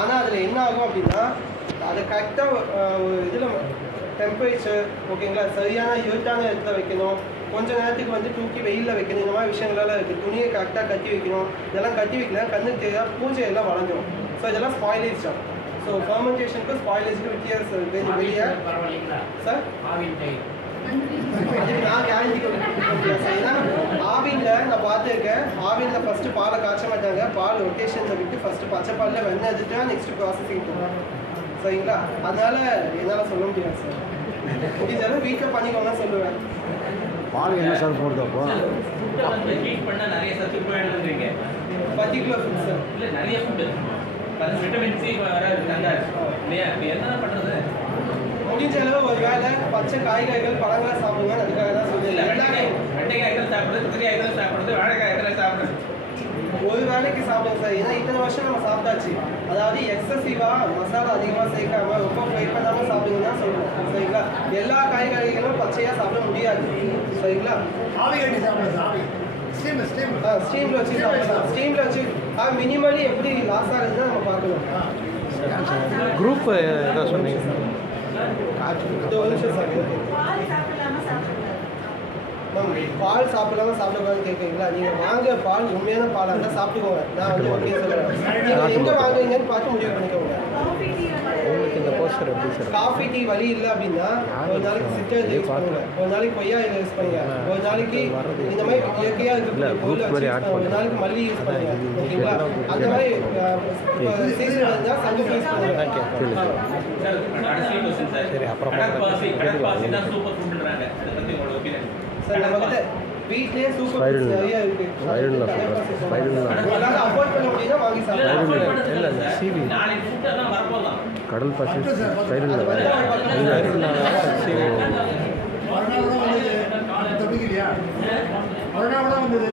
ஆனால் அதில் என்ன ஆகும் அப்படின்னா அதை கரெக்டாக ஒரு இதில் டெம்பரேச்சர் ஓகேங்களா, சரியான இருட்டான இடத்துல வைக்கணும், கொஞ்சம் நேரத்துக்கு வந்து தூக்கி வெயிலில் வைக்கணும், இந்த மாதிரி விஷயங்களெல்லாம் இருக்குது. துணியை கரெக்டாக கட்டி வைக்கணும், இதெல்லாம் கட்டி வைக்கலாம் கண்ணுக்கு தெரியாத பூஜை எல்லாம் வளர்ந்துடும். ஸோ இதெல்லாம் ஸ்பாயிலேஜ் தான். ஸோ ஃபர்மெண்டேஷனுக்கு ஸ்பாயிலேஜுக்கு வித்தியாசம் இருக்குது. வெளியே சார் அது நான் கேரண்டி கொடுக்க சார். ஏன்னா ஆவினில் நான் பார்த்துருக்கேன், ஆவினில் ஃபஸ்ட்டு பாலை காய்ச்ச மாட்டாங்க, பால் ரொட்டேஷனில் விட்டு ஃபஸ்ட்டு பச்சை பாலில் வெண்ணெய் எடுத்துட்டா நெக்ஸ்ட்டு ப்ராசஸிங் போகும் சரிங்களா. அதனால் என்னால் சொல்ல முடியாது சார். முடிஞ்சாலும் வீட்டில் பண்ணிக்கோங்க சொல்லுவேன். பால் என்ன சார் போடுது அப்போ ஹீட் பண்ணால் நிறைய சத்து போயிடுறீங்க. பர்டிகுலர் ஃபுட் சார் இல்லை நிறைய ஃபுட்டு விட்டமின் சி வராது தங்காது இல்லையா. இப்போ என்ன பண்ணுறது? முடிஞ்ச அளவு ஒரு வேளை பச்சை காய்கறிகள் பழங்களை சாப்பிடுங்க. அதுக்காக தான் சொல்லுங்கள். வெண்டைக்காய் ஐட்டம் சாப்பிடுறது, கத்திரி ஐட்டம் சாப்பிடுறது, வாழைக்காய் ஐட்டம் சாப்பிடுறது, ஒரு வேளைக்கு சாப்பிடுங்க சார். ஏன்னா இத்தனை வருஷம் நம்ம சாப்பிட்டாச்சு. அதாவது எக்ஸசிவாக மசாலா அதிகமாக சேர்க்காம ரொம்ப ஃப்ரை பண்ணாமல் சாப்பிடுங்கன்னு தான் சொல்லுவோம் சரிங்களா. எல்லா காய்கறிகளும் பச்சையாக சாப்பிட முடியாது சரிங்களா. ஸ்டீமில் வச்சு சாப்பிடலாம். ஸ்டீமில் வச்சு மினிமலி எப்படி லாஸ் ஆகுதுன்னு நம்ம பார்க்கணும். குரூப் ஏதோ சொன்னீங்க ஒரு நிமிஷம் சார். மேம் பால் சாப்பிடலாமல் சாப்பிடக்கூடாதுன்னு கேட்குறீங்களா? நீங்கள் வாங்க பால் உண்மையான பாலாக இருந்தால் சாப்பிட்டுக்கோங்க. நான் வந்து ஓகே சொல்கிறேன். நீங்கள் எங்கே வாங்குறீங்கன்னு பார்த்து முடிவு பண்ணிக்கோங்க. உங்களுக்கு இந்த போஸ்டர் எப்படி சார்? காஃபி டீ வழி இல்லை அப்படின்னா ஒரு நாளைக்கு சிட்டர் யூஸ் பண்ணுங்க, ஒரு நாளைக்கு கொய்யா இலை யூஸ் பண்ணுங்க, ஒரு நாளைக்கு இந்த மாதிரி இயற்கையாக இருக்கக்கூடிய பொருளை வச்சு ஒரு நாளைக்கு மல்லி யூஸ் பண்ணுங்க ஓகேங்களா. அந்த மாதிரி சீசன் இருந்தால் சங்கு யூஸ் பண்ணுங்க. சரி அப்புறம் சார் நம்மகிட்ட வீட்லேயே சூப்பர் நிறைய இருக்கு. அதனால அஃபோர்ட் பண்ண முடியும்னா வாங்கி சாப்பிடுங்க. இல்லை சிவி கடல் பாசி ஸ்பைரல் சிவி